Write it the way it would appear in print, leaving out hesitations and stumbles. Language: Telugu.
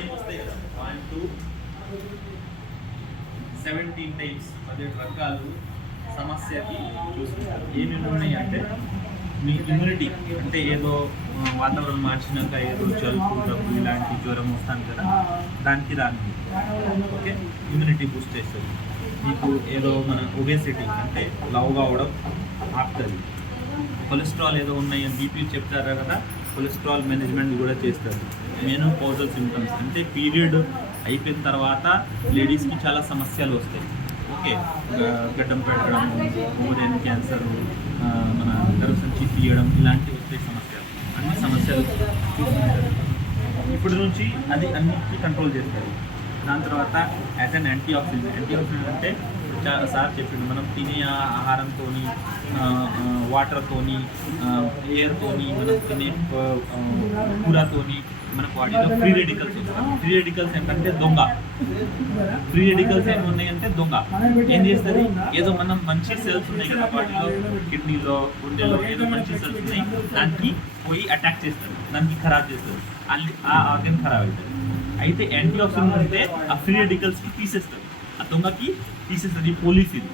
మనకి వస్తాయి కదా 1 2 17 టైప్స్ 17 రకాలు సమస్యకి చూసుకుంటారు. ఏమేమి ఉన్నాయి అంటే మీ ఇమ్యూనిటీ, అంటే ఏదో వాతావరణం మార్చినాక ఏదో జలుబు దగ్గు ఇలాంటి జ్వరం వస్తాను కదా, దానికి రాని ఓకే ఇమ్యూనిటీ బూస్ట్ చేస్తుంది. మీకు ఏదో మన ఒబేసిటీ అంటే లవ్గా అవడం ఆపుతుంది. కొలెస్ట్రాల్ ఏదో ఉన్నాయి అని బీపీ చెప్తారా కదా, కొలెస్ట్రాల్ మేనేజ్మెంట్ కూడా చేస్తుంది. మెనోపౌజల్ సింప్టమ్స్ అంటే పీరియడ్ అయిపోయిన తర్వాత లేడీస్కి చాలా సమస్యలు వస్తాయి. ఓకే, గడ్డం పెట్టడం, ఓవరియన్ క్యాన్సర్, మన గర్భసంచి తీయడం ఇలాంటి వచ్చే సమస్యలు, అన్ని సమస్యలు చూసుకుంటారు. ఇప్పటి నుంచి అది అన్నిటికీ కంట్రోల్ చేస్తారు. దాని తర్వాత యాజ్ అన్ యాంటీ ఆక్సిడెంట్ అంటే సార్ చెప్పిండు, మనం తినే ఆహారంతో, వాటర్తోని, ఎయిర్తోని, మనం తినే కూరతోని మన బాడీలో ఫ్రీ రెడికల్స్ వస్తాయి. ఫ్రీ రెడికల్స్ ఏంటంటే దొంగ. ఫ్రీ రెడికల్స్ ఏమున్నాయంటే దొంగ ఏం చేస్తుంది, ఏదో మనం మంచి సెల్స్ ఉన్నాయి కదా బాడీలో, కిడ్నీలో, గుండెలో ఏదో మంచి సెల్స్ ఉన్నాయి, దానికి పోయి అటాక్ చేస్తుంది, దానికి ఖరాబ్ చేస్తుంది, ఆ ఆర్గన్ ఖరాబ్ అవుతుంది. అయితే యాంటీ ఆక్సిడెంట్ అంటే ఆ ఫ్రీ రెడికల్స్కి తీసేస్తుంది, ఆ దొంగకి తీసేస్తుంది. పోలీస్ ఇది.